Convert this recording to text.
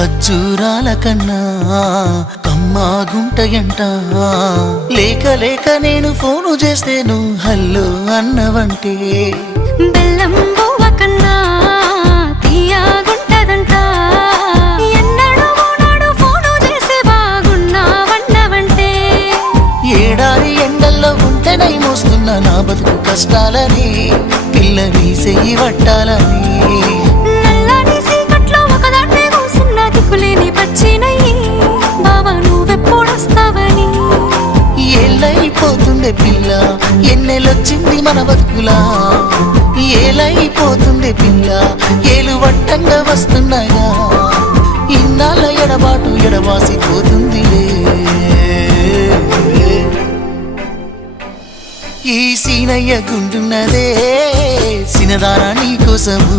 ఖర్జూరాల కన్నా కమ్మాగుంటయంట. లేక లేక నేను ఫోను చేస్తే నువ్వు హల్లో అన్నవంటే బెల్లం బువ్వ కన్నా తీయగుంటదంట. ఎన్నడూ నాడు ఫోను చేసి బాగున్నావన్నవంటే ఏడాది ఎండల్లో ఉంటేనై మోస్తున్నా నా బతుకు కష్టాలని పిల్లని చెయ్యి పట్టాలని. నల్లని సీకట్లో ఒకదాన్నే కూసున్న దిక్కులేని పచ్చినయ్యి బావా నువ్వెప్పుడొస్తావని. ఏళ్ళైపోతుందే పిల్ల ఎన్నెలొచ్చింది మన బతుకులా. ఏలైపోతుందే పిల్ల ఏలు వట్టంగా వస్తున్నాగా. ఇన్నాళ్ళ ఎడబాటు ఎడవాసిపోతుందిలే. ఈ సీనయ్య గుంటున్నదే సినదారా నీ కోసము.